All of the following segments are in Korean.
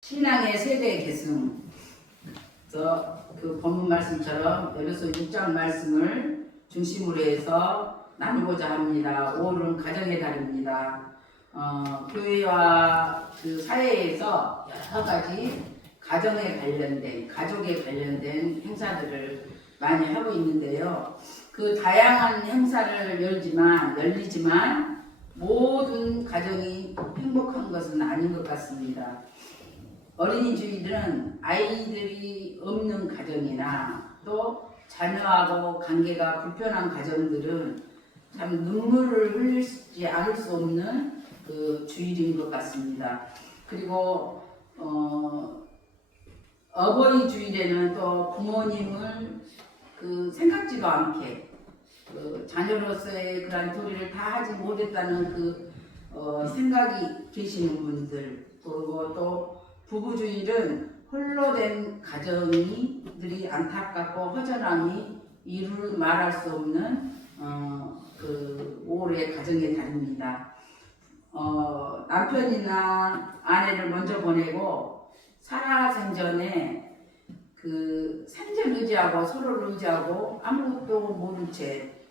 신앙의 세대 계승. 그래서 그 본문 말씀처럼 에베소 6장 말씀을 중심으로 해서 나누고자 합니다. 5월은 가정의 달입니다. 교회와 그 사회에서 여러 가지 가정에 관련된, 가족에 관련된 행사들을 많이 하고 있는데요. 그 다양한 행사를 열리지만 모든 가정이 행복한 것은 아닌 것 같습니다. 어린이주일은 아이들이 없는 가정이나 또 자녀하고 관계가 불편한 가정들은 참 눈물을 흘리지 않을 수 없는 그 주일인 것 같습니다. 그리고 어버이 주일에는 또 부모님을 생각지도 않게 자녀로서의 그런 도리를 다 하지 못했다는 생각이 계시는 분들, 그리고 또 부부주일은 홀로 된 가정들이 안타깝고 허전함이 이루 말할 수 없는 5월의 가정의 달입니다. 남편이나 아내를 먼저 보내고 살아생전에 생전 의지하고 서로를 의지하고 아무것도 모른 채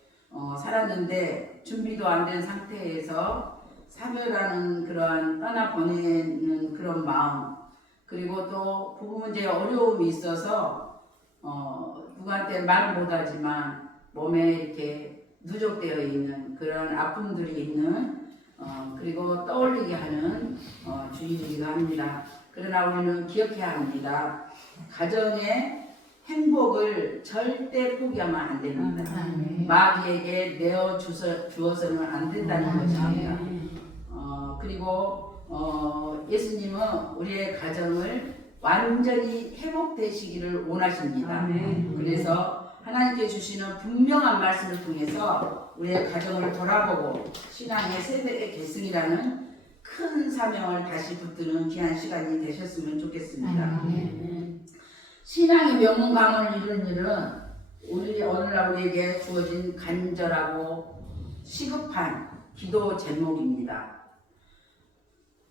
살았는데 준비도 안 된 상태에서 사별하는 그러한 떠나보내는 그런 마음, 그리고 또 부부 문제에 어려움이 있어서 누구한테 말은 못하지만 몸에 이렇게 누적되어 있는 그런 아픔들이 있는 그리고 떠올리게 하는 주일이기도 합니다. 그러나 우리는 기억해야 합니다. 가정의 행복을 절대 포기하면 안 됩니다. 마귀에게 내어 주어서는 안 된다는 것입니다. 그리고 예수님은 우리의 가정을 완전히 회복되시기를 원하십니다. 그래서 하나님께 주시는 분명한 말씀을 통해서 우리의 가정을 돌아보고 신앙의 세대의 계승이라는 큰 사명을 다시 붙드는 귀한 시간이 되셨으면 좋겠습니다. 신앙의 명문 가문을 이루는 일은 오늘날 우리에게 주어진 간절하고 시급한 기도 제목입니다.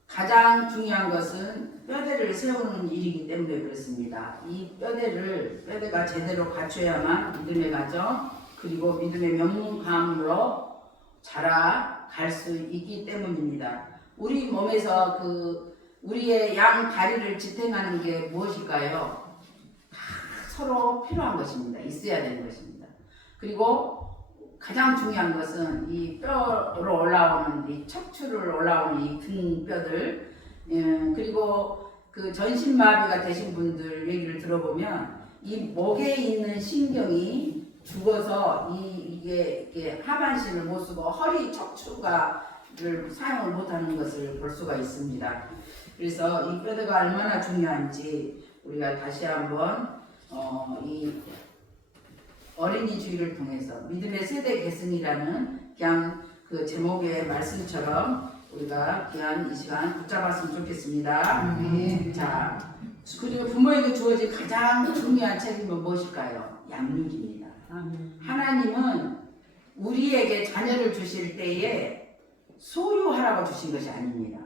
가장 중요한 것은 뼈대를 세우는 일이기 때문에 그렇습니다. 이 뼈대가 제대로 갖춰야만 믿음의 가정, 그리고 믿음의 명문 가문으로 자라갈 수 있기 때문입니다. 우리 몸에서 우리의 양 다리를 지탱하는 게 무엇일까요? 다 서로 필요한 것입니다. 있어야 되는 것입니다. 그리고 가장 중요한 것은 이 뼈로 올라오는 이 척추를 올라오는 이 등뼈들, 그리고 전신마비가 되신 분들 얘기를 들어보면 이 목에 있는 신경이 죽어서 이게 하반신을 못 쓰고 허리 척추가를 사용을 못하는 것을 볼 수가 있습니다. 그래서 이 뼈대가 얼마나 중요한지 우리가 다시 한번 이 어린이 주일을 통해서 믿음의 세대 계승이라는 그냥 제목의 말씀처럼 우리가 그냥 이 시간 붙잡았으면 좋겠습니다. 자, 그리고 부모에게 주어진 가장 중요한 책임은 무엇일까요? 양육입니다. 하나님은 우리에게 자녀를 주실 때에 소유하라고 주신 것이 아닙니다.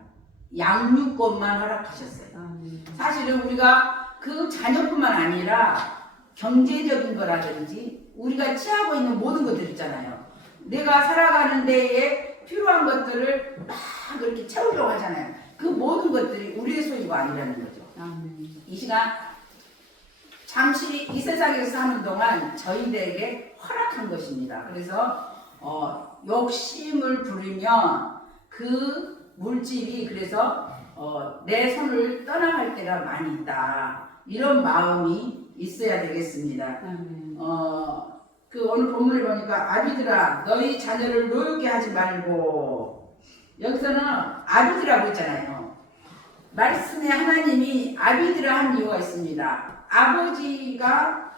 양육권만 허락하셨어요. 사실은 우리가 그 자녀뿐만 아니라 경제적인 거라든지 우리가 취하고 있는 모든 것들 있잖아요. 내가 살아가는 데에 필요한 것들을 막 그렇게 채우려고 하잖아요. 그 모든 것들이 우리의 소유가 아니라는 거죠. 이 시간 잠시 이 세상에서 사는 동안 저희들에게 허락한 것입니다. 그래서 욕심을 부리면 그 물질이 그래서 내 손을 떠나갈 때가 많이 있다. 이런 마음이 있어야 되겠습니다. 오늘 본문을 보니까 아비들아 너희 자녀를 노엽게 하지 말고, 여기서는 아비들이라고 했잖아요. 말씀에 하나님이 아비들을 한 이유가 있습니다. 아버지가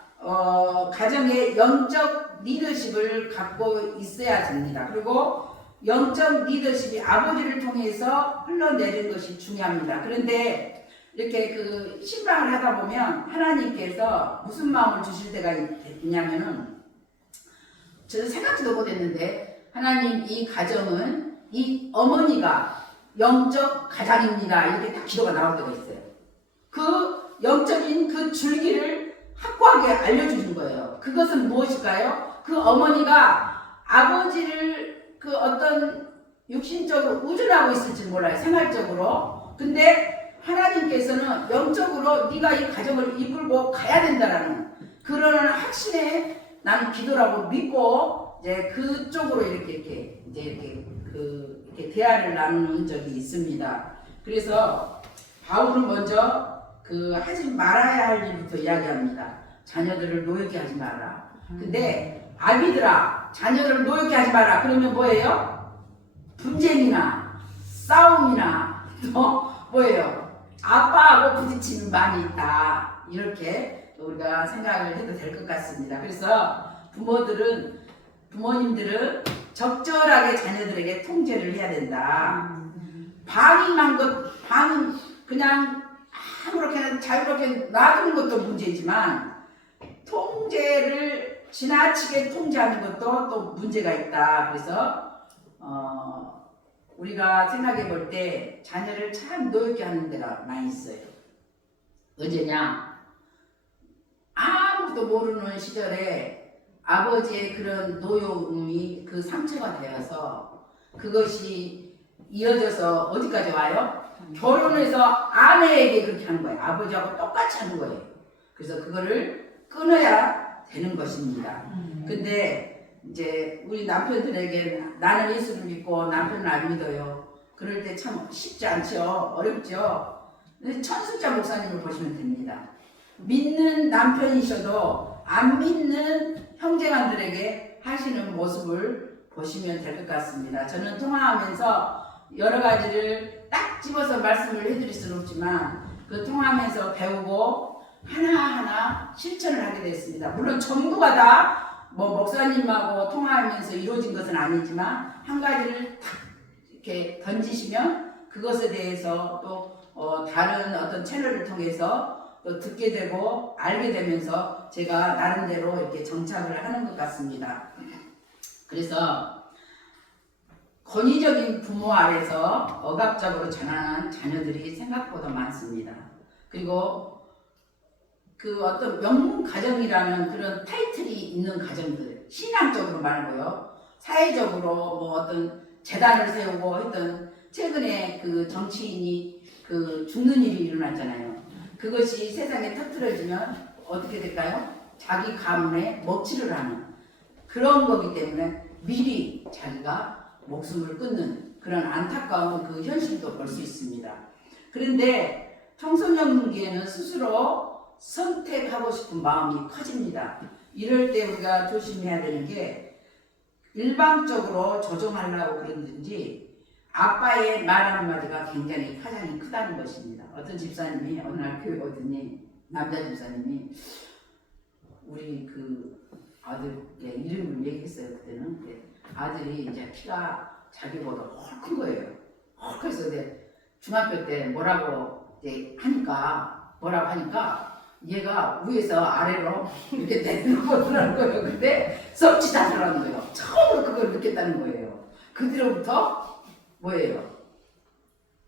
가정의 영적 리더십을 갖고 있어야 됩니다. 그리고 영적 리더십이 아버지를 통해서 흘러내리는 것이 중요합니다. 그런데 이렇게 신방을 하다 보면 하나님께서 무슨 마음을 주실 때가 있냐면은, 저는 생각지도 못했는데 하나님 이 가정은 이 어머니가 영적 가장입니다. 이렇게 딱 기도가 나올 때가 있어요. 영적인 그 줄기를 확고하게 알려주는 거예요. 그것은 무엇일까요? 그 어머니가 아버지를 그 어떤 육신적으로 의존하고 있을지 몰라요. 생활적으로. 근데 하나님께서는 영적으로 네가 이 가정을 이끌고 가야 된다라는 그런 확신에 나는 기도라고 믿고 이제 그쪽으로 이렇게 이렇게 대화를 나누는 적이 있습니다. 그래서 바울은 먼저 그 하지 말아야 할 일부터 이야기합니다. 자녀들을 노엽게 하지 마라. 근데 아비들아 자녀들을 노엽게 하지 마라. 그러면 뭐예요? 분쟁이나 싸움이나 또 뭐예요? 아빠하고 부딪힘이 많이 있다. 이렇게 우리가 생각을 해도 될 것 같습니다. 그래서 부모님들은 적절하게 자녀들에게 통제를 해야 된다. 방은 그냥 아무렇게나 자유롭게 놔두는 것도 문제지만 통제를 지나치게 통제하는 것도 또 문제가 있다. 그래서 우리가 생각해 볼 때 자녀를 참 노엽게 하는 데가 많이 있어요. 언제냐? 아무것도 모르는 시절에 아버지의 그런 노여움이 그 상처가 되어서 그것이 이어져서 어디까지 와요? 결혼해서 아내에게 그렇게 하는 거예요. 아버지하고 똑같이 하는 거예요. 그래서 그거를 끊어야 되는 것입니다. 근데 이제 우리 남편들에게 나는 예수를 믿고 남편은 안 믿어요. 그럴 때 참 쉽지 않죠. 어렵죠. 근데 천순자 목사님을 보시면 됩니다. 믿는 남편이셔도 안 믿는 형제간들에게 하시는 모습을 보시면 될 것 같습니다. 저는 통화하면서 여러 가지를 딱 집어서 말씀을 해드릴 수는 없지만 그 통화하면서 배우고 하나하나 실천을 하게 됐습니다. 물론 전부가 다 뭐 목사님하고 통화하면서 이루어진 것은 아니지만 한 가지를 딱 이렇게 던지시면 그것에 대해서 또 다른 어떤 채널을 통해서 또 듣게 되고 알게 되면서 제가 나름대로 이렇게 정착을 하는 것 같습니다. 그래서 권위적인 부모 아래서 억압적으로 자라는 자녀들이 생각보다 많습니다. 그리고 그 어떤 명문 가정이라는 그런 타이틀이 있는 가정들, 신앙적으로 말고요, 사회적으로 뭐 어떤 재단을 세우고 했던 최근에 그 정치인이 그 죽는 일이 일어났잖아요. 그것이 세상에 터뜨려지면 어떻게 될까요? 자기 가문에 먹칠을 하는 그런 거기 때문에 미리 자기가 목숨을 끊는 그런 안타까운 그 현실도 볼 수 있습니다. 그런데 청소년기에는 스스로 선택하고 싶은 마음이 커집니다. 이럴 때 우리가 조심해야 되는 게 일방적으로 조종하려고 그러든지 아빠의 말 한마디가 굉장히 파장이 크다는 것입니다. 어떤 집사님이 어느 날 교회 오더니 남자 집사님이 우리 그 아들의 이름을 얘기했어요. 그때는 아들이 이제 키가 자기보다 훨 큰 거예요. 훨 커서 이제 중학교 때 뭐라고 이제 뭐라고 하니까 얘가 위에서 아래로 이렇게 내려오더라는 거예요. 근데 썩지 않더라는 거예요. 처음으로 그걸 느꼈다는 거예요. 그 뒤로부터 뭐예요?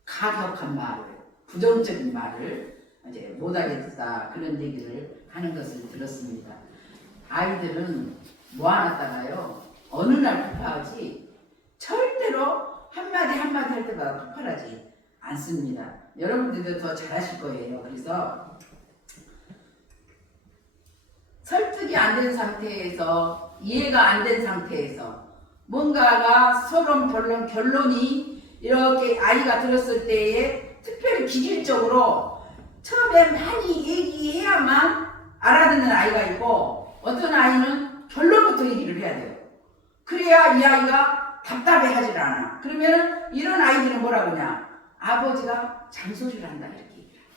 가격한 말을, 부정적인 말을 이제 못하게 듣다 그런 얘기를 하는 것을 들었습니다. 아이들은 모아놨다가요 어느 날 폭발하지 절대로 한마디 할 때마다 폭발하지 않습니다. 여러분들도 더 잘하실 거예요. 그래서 설득이 안 된 상태에서 이해가 안 된 상태에서 뭔가가 서로 결론이 이렇게 아이가 들었을 때에 특별히 기질적으로 처음에 많이 얘기해야만 알아듣는 아이가 있고 어떤 아이는 결론부터 얘기를 해야 돼요. 그래야 이 아이가 답답해하질 않아. 그러면 이런 아이들은 뭐라고 하냐? 아버지가 잔소리를 한다 이렇게 얘기를 해요.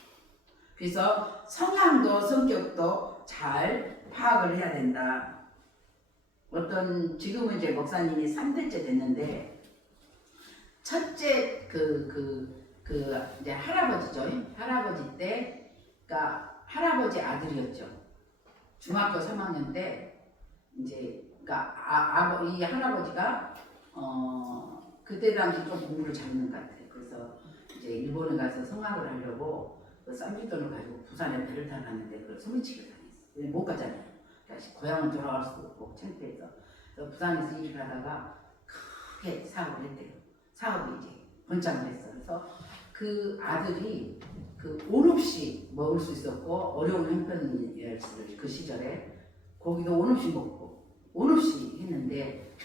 그래서 성향도 성격도 잘 파악을 해야 된다. 지금은 이제 목사님이 3대째 됐는데 첫째 이제 할아버지죠. 할아버지 때, 그러니까 할아버지 아들이었죠. 중학교 3학년 때 이제 그러니까 이 할아버지가 그때 당시 좀 공부를 잘하는 것 같아요. 그래서 이제 일본에 가서 성악을 하려고 그 쌈짓돈을 가지고 부산에 배를 타고 갔는데 그걸 소매치기를 당했어. 못 가잖아요. 그러니까 고향은 돌아갈 수도 없고 창피해서. 그래서 부산에서 일을 하다가 크게 사업을 했대요. 사업이 이제 번창을 했어. 그래서 그 아들이 그 온 없이 먹을 수 있었고 어려운 형편이었을 그 시절에 고기도 온 없이 먹고 온 없이 했는데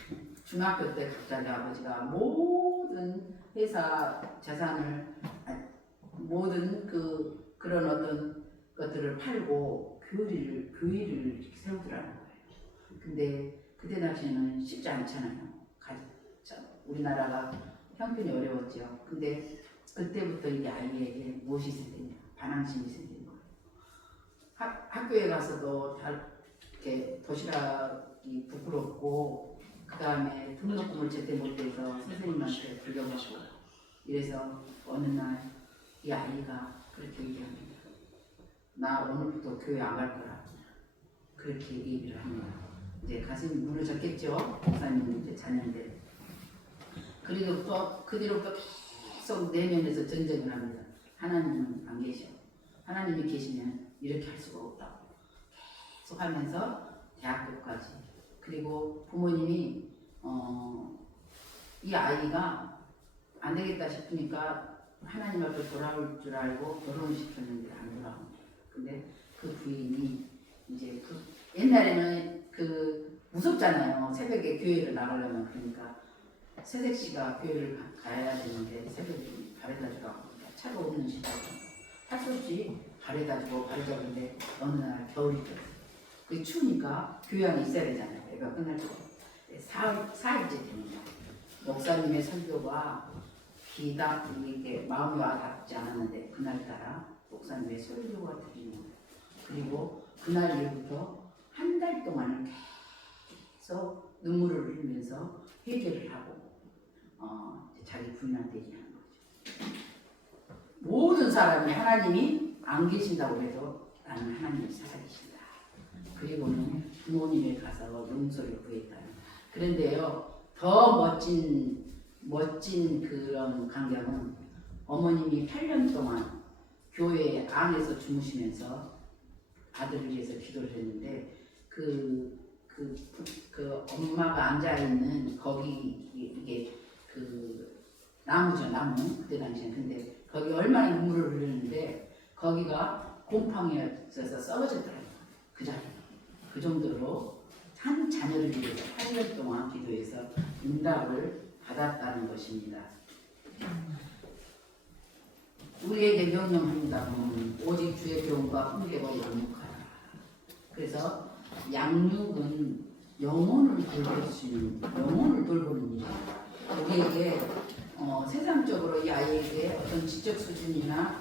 중학교 때 갑자기 아버지가 모든 회사 재산을 모든 그런 어떤 것들을 팔고 교회를 이렇게 세우더라는 거예요. 근데 그때 당시에는 쉽지 않잖아요. 우리나라가 형편이 어려웠죠. 근데 그때부터 이 아이에게 무엇이 생겼냐? 반항심이 생긴 거예요. 학교에 가서도 이렇게 도시락이 부끄럽고 그 다음에 등록금을 제때 못해서 선생님한테 불려가고 이래서 어느 날 이 아이가 그렇게 얘기합니다. 나 오늘부터 교회 안 갈 거라. 그렇게 얘기를 합니다. 이제 가슴이 무너졌겠죠. 목사님 이제 자녀인데. 그리고 또 그 뒤로부터 계속 내면에서 전쟁을 합니다. 하나님은 안 계셔. 하나님이 계시면 이렇게 할 수가 없다고. 계속 하면서 대학교까지. 그리고 부모님이 이 아이가 안 되겠다 싶으니까 하나님 앞에 돌아올 줄 알고 결혼을 시켰는데 안 돌아옵니다. 근데 그 부인이 이제 옛날에는 무섭잖아요. 새벽에 교회를 나가려면. 그러니까 새색 씨가 교회를 가야 되는데 새벽에 바래다 주라고 차가 없는 시절이니까 할 수 없이 바래다 주고 바래다 주는데 어느 날 겨울이 됐어요. 그게 추우니까 교회 안에 있어야 되잖아요. 애가 끝날 때 사일째 됩니다. 목사님의 설교가 이게 마음이 와닿지 않았는데 그날따라 목사님의 설교가 들리는 거예요. 그리고 그날 이후부터 한 달 동안을 계속 눈물을 흘리면서 회개를 하고 자기 부인한테 얘기하는 거죠. 모든 사람이 하나님이 안 계신다고 해도 나는 하나님이 살아계신다. 그리고는 부모님에 가서 용서를 구했다. 그런데요, 더 멋진 그런 광경은 어머님이 8년 동안 교회 안에서 주무시면서 아들을 위해서 기도를 했는데 그 엄마가 앉아있는 거기 이게 나무죠, 나무. 그때 당시에. 근데 거기 얼마나 눈물을 흘리는데 거기가 곰팡이였어서 썩어졌더라고요. 그 자리. 그 정도로 한 자녀를 위해서 8년 동안 기도해서 응답을 받았다는 것입니다. 우리에게 명령합니다. 오직 주의 교훈과 훈계가 양육하라. 그래서 양육은 영혼을 돌보는 일입니다. 우리에게 세상적으로 이 아이에게 어떤 지적 수준이나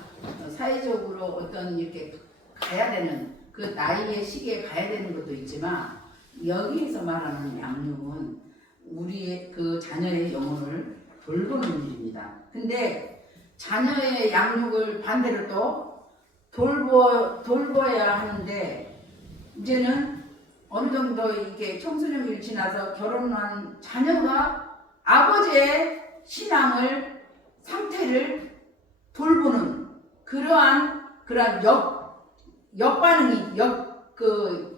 사회적으로 어떤 이렇게 가야 되는 그 나이의 시기에 가야 되는 것도 있지만 여기에서 말하는 양육은 우리의 그 자녀의 영혼을 돌보는 일입니다. 근데 자녀의 양육을 반대로 또 돌봐야 하는데 이제는 어느 정도 이렇게 청소년기를 지나서 결혼한 자녀가 아버지의 신앙을 상태를 돌보는 그러한 역반응이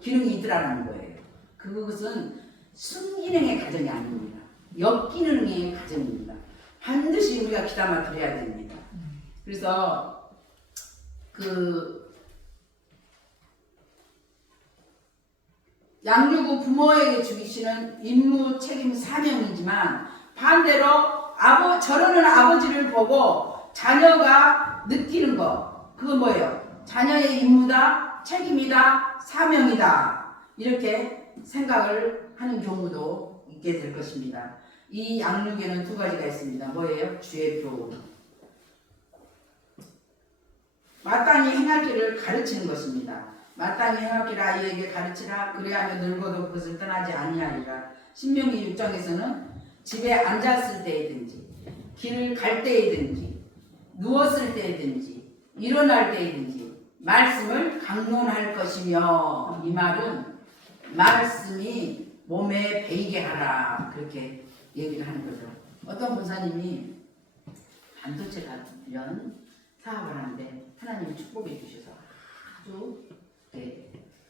기능이 있더라는 거예요. 그것은 순기능의 가정이 아닙니다. 역기능의 가정입니다. 반드시 우리가 귀담아 들어야 됩니다. 그래서 양육 후 부모에게 주시는 임무, 책임, 사명이지만 반대로 저러는 아버지를 보고 자녀가 느끼는 거 그거 뭐예요? 자녀의 임무다, 책임이다, 사명이다 이렇게 생각을 하는 경우도 있게 될 것입니다. 이 양육에는 두 가지가 있습니다. 뭐예요? 주의 교훈. 마땅히 행할 길을 가르치는 것입니다. 마땅히 행할 길을 아이에게 가르치라. 그래야면 늙어도 그것을 떠나지 아니하리라. 신명기 6장에서는 집에 앉았을 때이든지 길을 갈 때이든지 누웠을 때이든지 일어날 때이든지 말씀을 강론할 것이며 이 말은 말씀이 몸에 배이게 하라 그렇게 얘기를 하는 거죠. 어떤 권사님이 반도체 관련 사업을 하는데 하나님이 축복해 주셔서 아주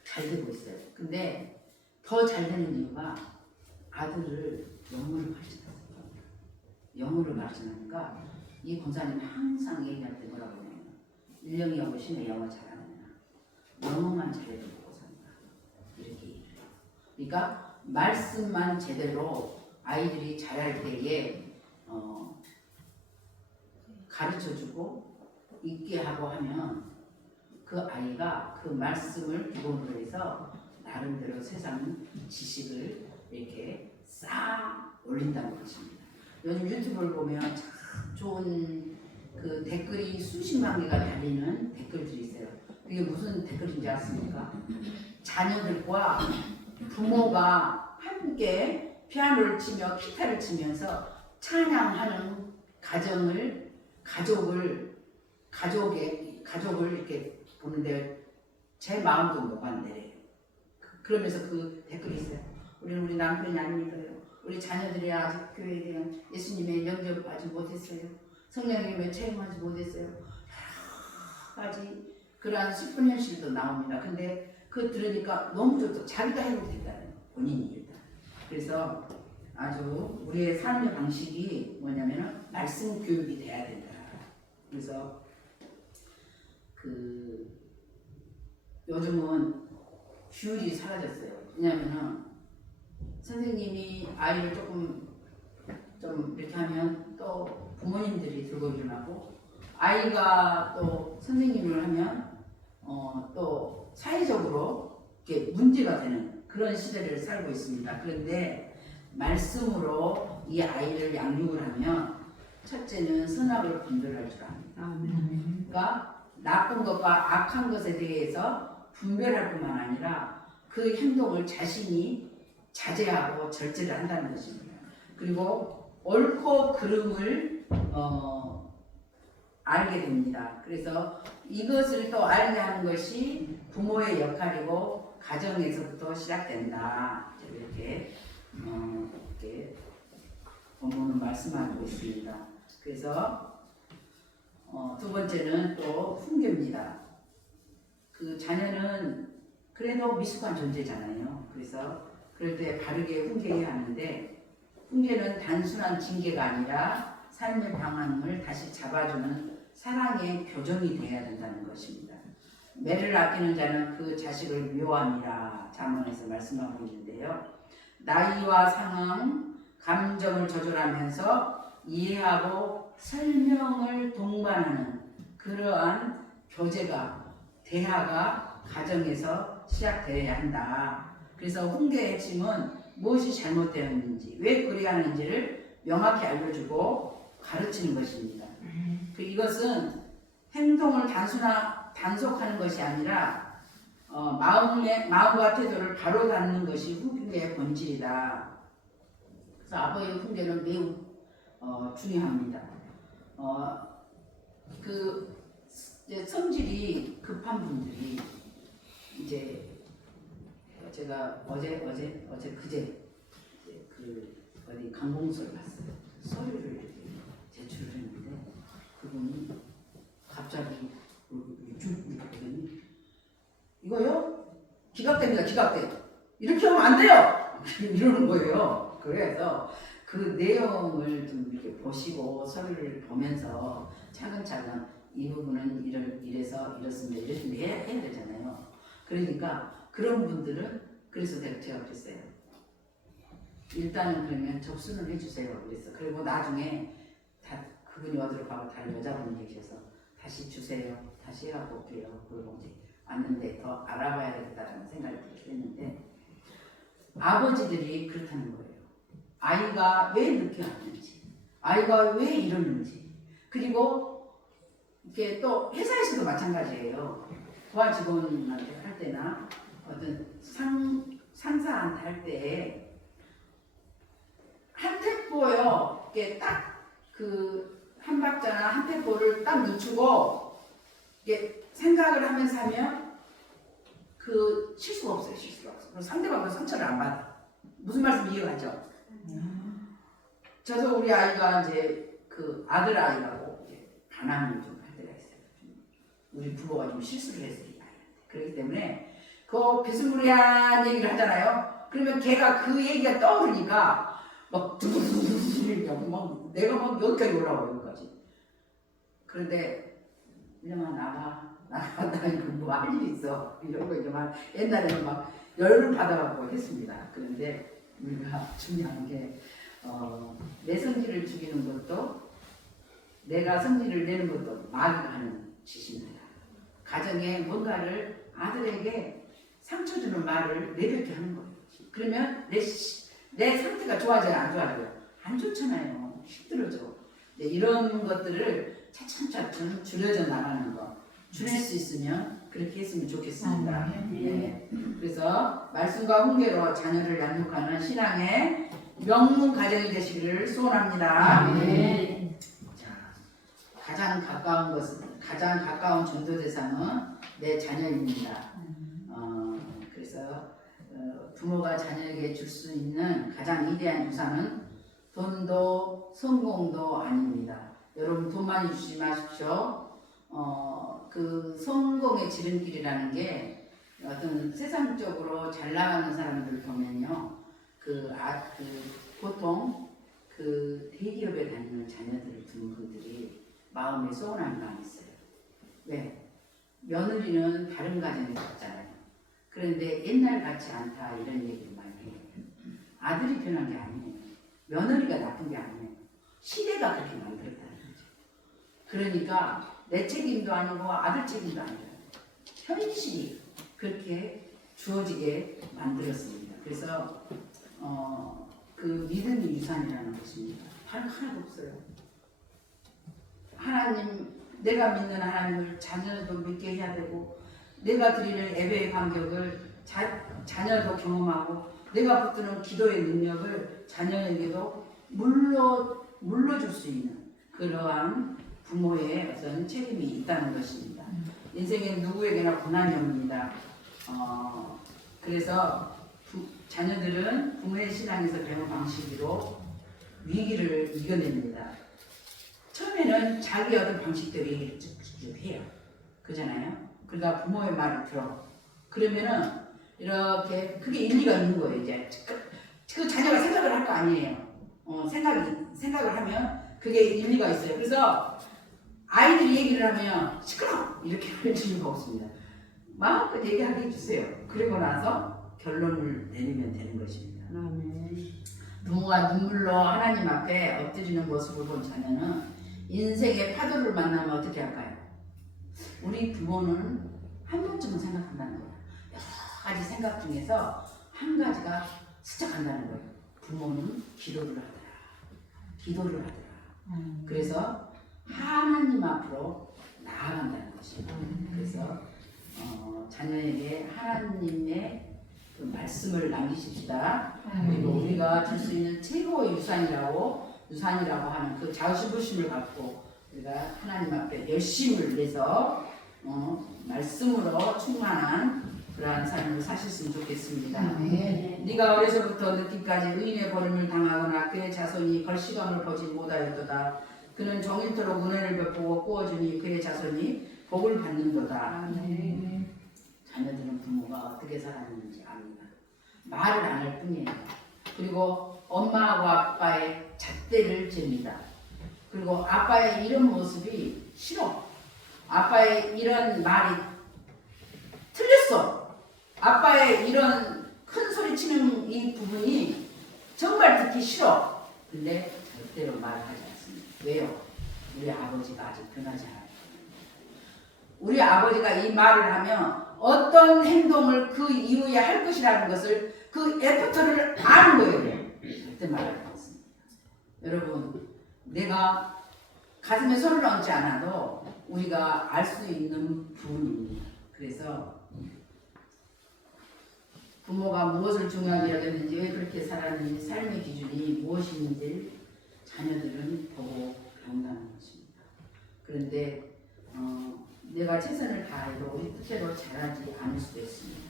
잘 되고 있어요. 근데 더 잘 되는 이유가 아들을 영어를 가르치는 거예요. 영어를 가르치니까 이 권사님 항상 얘기할 때 뭐라고 하냐면 일령이 여보시네 영어 잘하느냐 영어만 잘해도 보고 산다 이렇게 얘기해요. 그러니까 말씀만 제대로 아이들이 잘할 때에 가르쳐주고 있게 하고 하면 그 아이가 그 말씀을 기본으로 해서 나름대로 세상 지식을 이렇게 싹 올린다는 것입니다. 요즘 유튜브를 보면 참 좋은 그 댓글이 수십만 개가 달리는 댓글들이 있어요. 그게 무슨 댓글인지 아십니까? 자녀들과 부모가 함께 피아노를 치며 기타를 치면서 찬양하는 가족을 이렇게 보는데 제 마음도 녹아내려요. 그러면서 그 댓글이 있어요. 우리 남편이 안 믿어요. 우리 자녀들이 아직 교회에 대한 예수님의 영접 아직 못했어요. 성령님의 체험하지 못했어요. 여러 가지 그러한 슬픈 현실도 나옵니다. 근데 그 들으니까 너무 좋다. 자기가 행복했다는 본인이 일단. 그래서 아주 우리의 삶의 방식이 뭐냐면은 말씀 교육이 돼야 된다. 그래서 요즘은 규율이 사라졌어요. 왜냐면은 선생님이 아이를 조금 좀 이렇게 하면 또 부모님들이 들고 일어나고 아이가 또 선생님을 하면 또 사회적으로 이렇게 문제가 되는 그런 시대를 살고 있습니다. 그런데 말씀으로 이 아이를 양육을 하면 첫째는 선악을 분별할 줄 압니다. 그러니까 나쁜 것과 악한 것에 대해서 분별할 뿐만 아니라 그 행동을 자신이 자제하고 절제를 한다는 것입니다. 그리고 옳고 그름을 알게 됩니다. 그래서 이것을 또 알게 하는 것이 부모의 역할이고 가정에서부터 시작된다. 이렇게 본문은 말씀하고 있습니다. 그래서 두 번째는 또 훈계입니다. 그 자녀는 그래도 미숙한 존재잖아요. 그래서 그럴 때 바르게 훈계해야 하는데 훈계는 단순한 징계가 아니라 삶의 방향을 다시 잡아주는 사랑의 교정이 되어야 된다는 것입니다. 매를 아끼는 자는 그 자식을 묘함이라 잠언에서 말씀하고 있는데요. 나이와 상황, 감정을 조절하면서 이해하고 설명을 동반하는 그러한 교제가 대화가 가정에서 시작되어야 한다. 그래서 훈계의 핵심은 무엇이 잘못되었는지 왜 그래야 하는지를 명확히 알려주고 가르치는 것입니다. 이것은 행동을 단속하는 것이 아니라 마음과 태도를 바로 닫는 것이 훈계의 본질이다. 그래서 아버지의 훈계는 매우 중요합니다. 이제 성질이 급한 분들이 이제 제가 그제 어디 강공소를 봤어요. 서류를 이렇게 제출을 했는데 그분이 갑자기 쭉 이렇게 보더니 이거요? 기각됩니다. 기각돼. 이렇게 하면 안 돼요. 이러는 거예요. 그래서 그 내용을 좀 이렇게 보시고 서류를 보면서 차근차근 이 부분은 이래서 이렇습니다. 이렇게 해야 되잖아요. 그러니까 그런 분들은 그래서 제가 그랬어요. 일단은 그러면 접수를 해주세요. 그래서 그리고 나중에 그분이 어디로 가고 다른 여자분이 계셔서 다시 주세요. 다시 해갖고 올게요. 그리고 이제 왔는데 더 알아봐야 되겠다는 생각을 했는데 아버지들이 그렇다는 거예요. 아이가 왜 늦게 왔는지, 아이가 왜 이러는지, 그리고 이게 또 회사에서도 마찬가지예요. 부하 직원한테 할 때나 어떤 상사한테 할 때 한 템포요. 이게 딱 그 한 박자나 한 템포를 딱 늦추고 이게 생각을 하면서 하면 그 실수가 없어요. 실수가 없어. 그리고 상대방도 상처를 안 받아. 무슨 말씀 이해가죠? 저도 우리 아이가 이제 그 아들 아이라고 반항을 좀 할 때가 있어요. 우리 부모가 좀 실수를 했어요. 이 아이한테. 그렇기 때문에 그 비스무리한 얘기를 하잖아요. 그러면 걔가 그 얘기가 떠오르니까 막 두두두두두두두두 막 내가 막 여기까지 올라와요. 여기까지. 그런데 그냥 나가 뭐할 일 있어 이런 거 이제 막 옛날에는 막 열을 받아갖고 했습니다. 그런데 우리가 중요한 게 내 성질을 죽이는 것도 내가 성질을 내는 것도 마귀가 하는 짓입니다. 가정에 뭔가를 아들에게 상처 주는 말을 내뱉게 하는 거예요. 그러면 내 상태가 좋아져요, 안 좋아져요? 안 좋잖아요. 힘들어져. 네, 이런 것들을 차츰차츰 줄여져 나가는 거. 줄일 수 있으면 그렇게 했으면 좋겠습니다. 네. 그래서 말씀과 훈계로 자녀를 양육하는 신앙의 명문 가정이 되시기를 소원합니다. 자, 가장 가까운 전도 대상은 내 자녀입니다. 그래서 부모가 자녀에게 줄 수 있는 가장 위대한 유산은 돈도 성공도 아닙니다. 여러분 돈 많이 주지 마십시오. 그 성공의 지름길이라는 게 어떤 세상적으로 잘 나가는 사람들 보면요, 보통 그 대기업에 다니는 자녀들을 두는 분들이 마음에 소원한 마음이 있어요. 왜? 며느리는 다른 가정에 갔잖아요. 그런데 옛날 같지 않다 이런 얘기를 많이 해요. 아들이 변한 게 아니에요. 며느리가 나쁜 게 아니에요. 시대가 그렇게 만들었다는 거죠. 그러니까 내 책임도 아니고 아들 책임도 아니고 현실이 그렇게 주어지게 만들었습니다. 그래서 그 믿음이 유산이라는 것입니다. 다른 하나도 없어요. 하나님, 내가 믿는 하나님을 자녀도 믿게 해야 되고, 내가 드리는 예배의 간격을 자녀도 경험하고, 내가 붙드는 기도의 능력을 자녀에게도 물려줄 수 있는 그러한 부모의 어떤 책임이 있다는 것입니다. 인생엔 누구에게나 고난이 옵니다. 그래서 자녀들은 부모의 신앙에서 배운 방식으로 위기를 이겨냅니다. 처음에는 자기 어떤 방식대로 얘기를 쭉 해요. 그잖아요. 그러다 부모의 말을 들어. 그러면은 이렇게 그게 일리가 있는 거예요. 이제 그 자녀가 생각을 할 거 아니에요. 생각을 하면 그게 일리가 있어요. 그래서 아이들이 얘기를 하면 시끄러워! 이렇게 할 이유가 없습니다. 마음껏 얘기하게 해주세요. 그리고 나서 결론을 내리면 되는 것입니다. 부모가 눈물로 하나님 앞에 엎드리는 모습을 본 자녀는 인생의 파도를 만나면 어떻게 할까요? 우리 부모는 한 번쯤은 생각한다는 거예요. 여러 가지 생각 중에서 한 가지가 스쳐간다는 거예요. 부모는 기도를 하더라. 그래서 하나님 앞으로 나아간다는 것입니다. 그래서 자녀에게 하나님의 그 말씀을 남기십시다. 그리고 우리가 줄 수 있는 최고의 유산이라고 하는 그 자부심을 갖고 우리가 하나님 앞에 열심을 내서 말씀으로 충만한 그러한 삶을 사셨으면 좋겠습니다. 네가 어려서부터 늙기까지 의인의 버림을 당하거나 그의 자손이 걸시감을 보지 못하였도다. 그는 정일토록 은혜를 베푸고 꾸어주니 그의 자손이 복을 받는도다. 자녀들은 부모가 어떻게 살았는지 압니다. 말을 안 할 뿐이에요. 그리고 엄마하고 아빠의 잣대를 잽니다. 그리고 아빠의 이런 모습이 싫어. 아빠의 이런 말이 틀렸어. 아빠의 이런 큰 소리 치는 이 부분이 정말 듣기 싫어. 근데 절대로 말하지 않습니다. 왜요? 우리 아버지가 아직 변하지 않아요. 우리 아버지가 이 말을 하면 어떤 행동을 그 이후에 할 것이라는 것을 그 애프터를 아는 거예요. 절대 말하지 않습니다. 여러분, 내가 가슴에 손을 얹지 않아도 우리가 알 수 있는 부분입니다. 그래서 부모가 무엇을 중요하게 여겼는지, 왜 그렇게 살았는지, 삶의 기준이 무엇인지 자녀들은 보고 배운다는 것입니다. 그런데 내가 최선을 다해도 우리 뜻대로 잘하지 않을 수도 있습니다.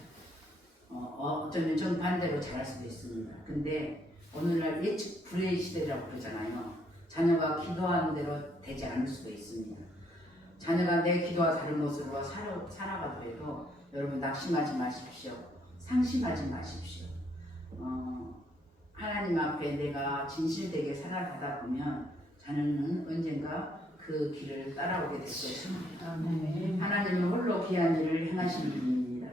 어쩌면 정반대로 잘할 수도 있습니다. 근데 오늘날 예측 불허의 시대라고 그러잖아요. 자녀가 기도하는 대로 되지 않을 수도 있습니다. 자녀가 내 기도와 다른 모습으로 살아가더라도 여러분 낙심하지 마십시오. 상심하지 마십시오. 하나님 앞에 내가 진실되게 살아가다 보면 자녀는 언젠가 그 길을 따라오게 될 것입니다. 하나님은 홀로 귀한 일을 행하시는 분입니다.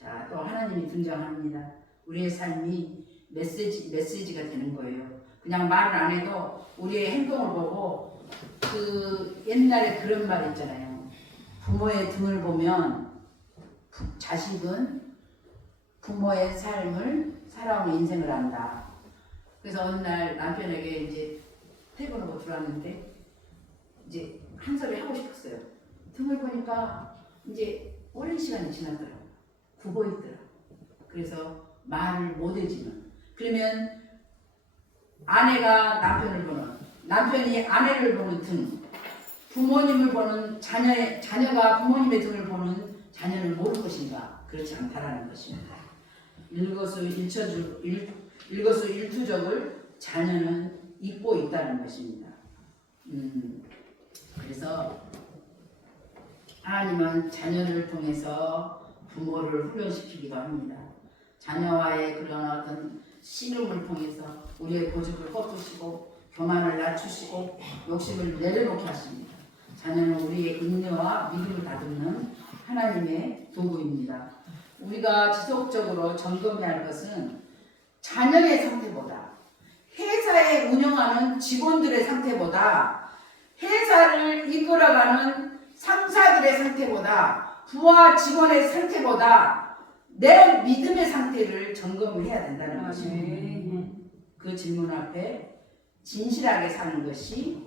자, 또 하나님이 등장합니다. 우리의 삶이 메시지가 되는 거예요. 그냥 말을 안 해도 우리의 행동을 보고 그 옛날에 그런 말 있잖아요. 부모의 등을 보면 자식은 부모의 삶을 살아온 인생을 안다. 그래서 어느 날 남편에게 이제 퇴근하고 들어왔는데 이제 한 소리 하고 싶었어요. 등을 보니까 이제 오랜 시간이 지났더라고요. 굽어 있더라고요. 그래서 말을 못 해지는. 그러면 아내가 남편을 보는, 남편이 아내를 보는 등, 부모님을 보는 자녀가 부모님의 등을 보는 자녀는 모를 것인가? 그렇지 않다라는 것입니다. 일거수일투족을 자녀는 잊고 있다는 것입니다. 그래서 하나님은 자녀를 통해서 부모를 훈련시키기도 합니다. 자녀와의 그런 어떤 씨름을 통해서 우리의 고집을 꺾으시고 교만을 낮추시고 욕심을 내려놓게 하십니다. 자녀는 우리의 인내와 믿음을 다듬는 하나님의 도구입니다. 우리가 지속적으로 점검해야 할 것은 자녀의 상태보다 회사에 운영하는 직원들의 상태보다 회사를 이끌어가는 상사들의 상태보다 부하 직원의 상태보다 내 믿음의 상태를 점검해야 된다는 것입니다. 그 질문 앞에 진실하게 사는 것이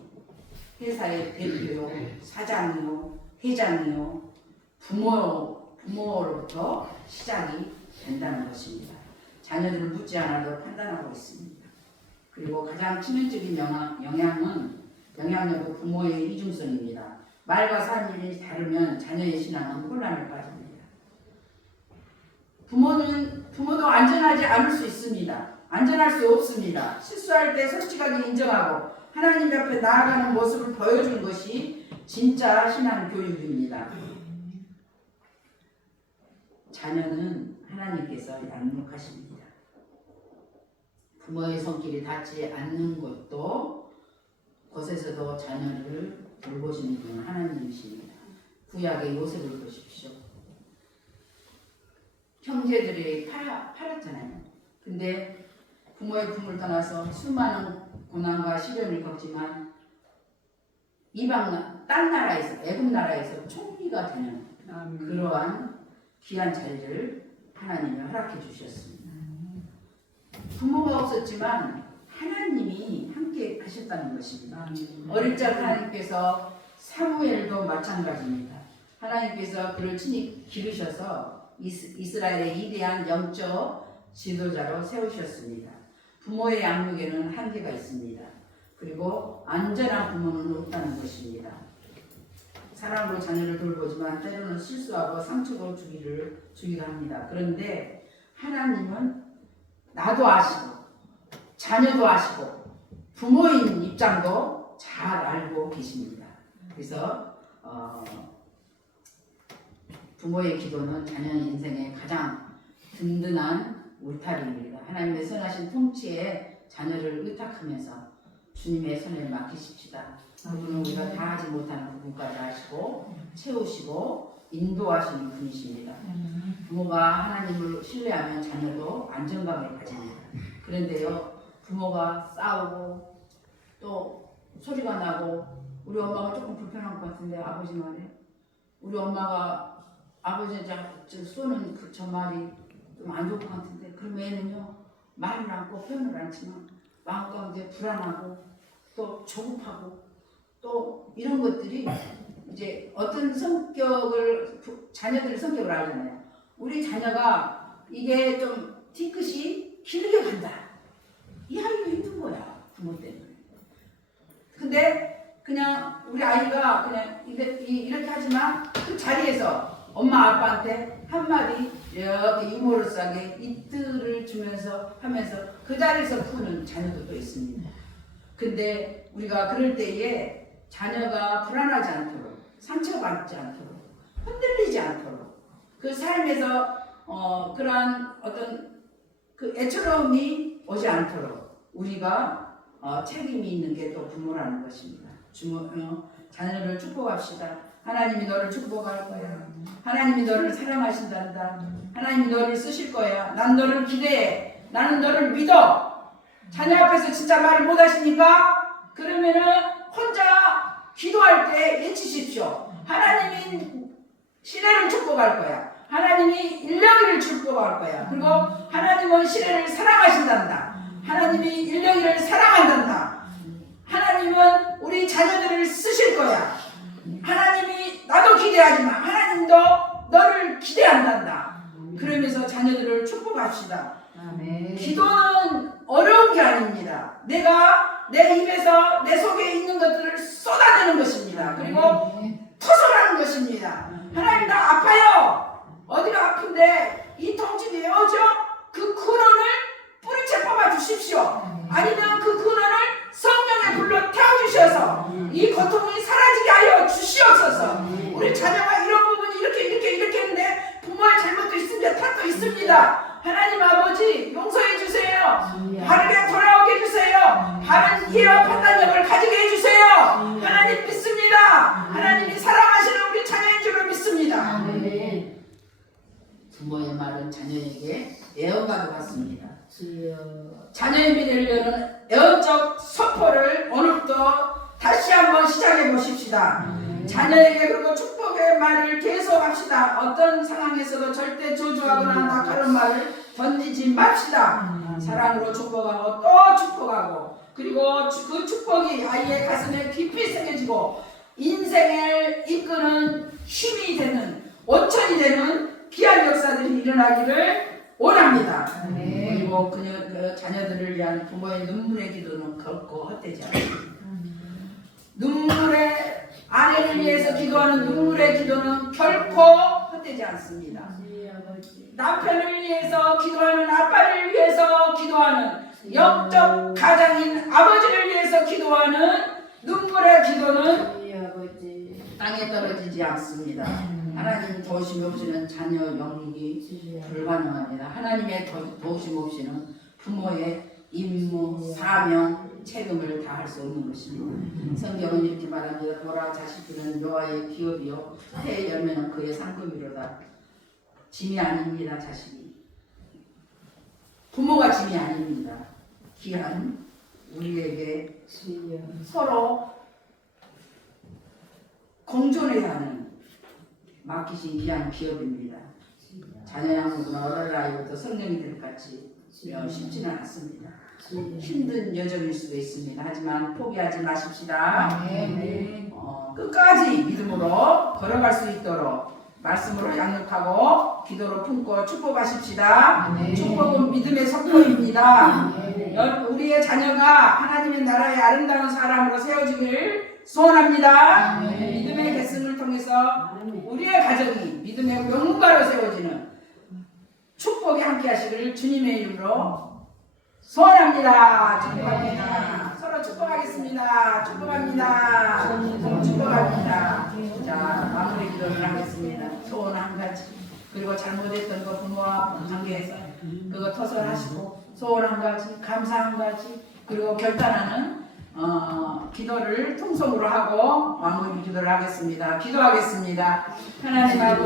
회사의 대표요, 사장이요, 회장이요, 부모로부터 시작이 된다는 것입니다. 자녀들을 묻지 않아도 판단하고 있습니다. 그리고 가장 치명적인 영향력은 부모의 이중성입니다. 말과 삶이 다르면 자녀의 신앙은 혼란에 빠집니다. 부모도 안전하지 않을 수 있습니다. 안전할 수 없습니다. 실수할 때 솔직하게 인정하고 하나님 앞에 나아가는 모습을 보여주는 것이 진짜 신앙 교육입니다. 자녀는 하나님께서 양육하십니다. 부모의 손길이 닿지 않는 곳에서도 자녀를 돌보시는 분은 하나님이십니다. 구약의 요셉을 보십시오. 형제들이 팔았잖아요. 근데 부모의 품을 떠나서 수많은 고난과 시련을 겪지만 딴 나라에서, 애굽 나라에서 총리가 되는 그러한 귀한 자리를 하나님이 허락해 주셨습니다. 부모가 없었지만 하나님이 함께 하셨다는 것입니다. 어릴 적 하나님께서 사무엘도 마찬가지입니다. 하나님께서 그를 친히 기르셔서 이스라엘의 위대한 영적 지도자로 세우셨습니다. 부모의 양육에는 한계가 있습니다. 그리고 안전한 부모는 없다는 것입니다. 사랑으로 자녀를 돌보지만 때로는 실수하고 상처도 주기도 합니다. 그런데 하나님은 나도 아시고 자녀도 아시고 부모인 입장도 잘 알고 계십니다. 그래서 부모의 기도는 자녀 인생의 가장 든든한 울타리입니다. 하나님의 선하신 통치에 자녀를 의탁하면서 주님의 손에 맡기십시다. 그분은 우리가 다 하지 못하는 부분까지 하시고 채우시고 인도하시는 분이십니다. 부모가 하나님을 신뢰하면 자녀도 안정감을 가집니다. 그런데요, 부모가 싸우고 또 소리가 나고 우리 엄마가 조금 불편한 것 같은데 아버지 말에 우리 엄마가 아버지 쏘는 저 말이 좀 안 좋을 것 같은데 그럼 애는요 말을 않고 표현을 않지만 마음 가운데 불안하고 또 조급하고 또 이런 것들이 이제 어떤 성격을 자녀들 성격을 알잖아요. 우리 자녀가 이게 좀 뒤끝이 길게 간다. 이 아이도 힘든 거야 부모 때문에. 근데 그냥 우리 아이가 그냥 이렇게 하지만 그 자리에서 엄마 아빠한테 한마디 이렇게 유머러스하게 이틀을 주면서 하면서 그 자리에서 푸는 자녀도 있습니다. 근데 우리가 그럴 때에 자녀가 불안하지 않도록 상처받지 않도록, 흔들리지 않도록, 그 삶에서 그러한 어떤 그 애처로움이 오지 않도록 우리가 책임이 있는 게 또 부모라는 것입니다. 자녀를 축복합시다. 하나님이 너를 축복할 거야. 하나님이 너를 사랑하신단다. 하나님이 너를 쓰실 거야. 난 너를 기대해. 나는 너를 믿어. 자녀 앞에서 진짜 말을 못 하시니까 그러면은 혼자 기도할 때 외치십시오. 하나님이 시대를 축복할 거야. 하나님이 일령이를 축복할 거야. 그리고 하나님은 시대를 사랑하신단다. 하나님이 일령이를 사랑한단다. 하나님은 우리 자녀들을 쓰실 거야. 하나님이 나도 기대하지만 하나님도 너를 기대한단다. 그러면서 자녀들을 축복합시다. 아멘. 기도는 어려운 게 아닙니다. 내가 내 입에서 내 속에 있는 것들을 쏟아내는 것입니다. 그리고 토설하는 것입니다. 하나님 나 아파요. 어디가 아픈데 이 통증이 왜 오죠? 그 근원을 뿌리채 뽑아 주십시오. 아니면 그 근원을 성령의 불로 태워주셔서 이 고통이 사라지게 하여 주시옵소서. 우리 자녀가 이런 부분이 이렇게 했는데 부모의 잘못도 있습니다. 탓도 있습니다. 하나님 아버지 용서해 주세요. 바르게 돌아오게 해주세요. 바른 이해와 판단력을 가지게 해주세요. 하나님 믿습니다. 하나님이 사랑하시는 우리 자녀인 줄로 믿습니다. 부모의 말은 자녀에게 애언과도 같습니다. 자녀의 미래를 여는 애언적 선포를 오늘부터 다시 한번 시작해 보십시다. 자녀에게 그리고 축복의 말을 계속합시다. 어떤 상황에서도 절대 저주하거나 낙하는 말을 던지지 맙시다. 사랑으로 축복하고 또 축복하고 그리고 그 축복이 아이의 가슴에 깊이 새겨지고 인생을 이끄는 힘이 되는 온천이 되는 귀한 역사들이 일어나기를 원합니다. 그리고 그 자녀들을 위한 부모의 눈물의 기도는 결코 헛되지 않습니다. 눈물의 아내를 위해서 기도하는 눈물의 기도는 결코 헛되지 않습니다. 남편을 위해서 기도하는 아빠를 위해서 기도하는 영적 가장인 아버지를 위해서 기도하는 눈물의 기도는 땅에 떨어지지 않습니다. 하나님 도우심 없이는 자녀 영육이 불가능합니다. 하나님의 도우심 없이는 부모의 임무, 사명, 책임을 다할 수 없는 것입니다. 성경은 이렇게 말합니다. 보라 자식들은 여호와의 기업이요 해의 열매는 그의 상급이로다. 짐이 아닙니다. 자식이 부모가 짐이 아닙니다. 귀한 우리에게 서로 공존해 하는 맡기신 귀한 기업입니다. 자녀 양육은 어린아이부터 성령이 될 같이 쉽지는 않습니다. 힘든 여정일 수도 있습니다. 하지만 포기하지 마십시다. 끝까지 믿음으로 걸어갈 수 있도록 말씀으로 양육하고 기도로 품고 축복하십시다. 축복은 믿음의 선포입니다. 우리의 자녀가 하나님의 나라의 아름다운 사람으로 세워지길 소원합니다. 믿음의 계승을 통해서 우리의 가정이 믿음의 명문가로 세워지는 축복이 함께 하시기를 주님의 이름으로 소원합니다. 축복합니다. 서로 축복하겠습니다. 축복합니다. 축복합니다. 자, 마무리 기도를 하겠습니다. 소원 한 가지, 그리고 잘못했던 거 부모와 관계에서 그거 토설하시고, 소원 한 가지, 감사 한 가지, 그리고 결단하는 기도를 통성으로 하고 마무리 기도를 하겠습니다. 기도하겠습니다. 하나님 아버지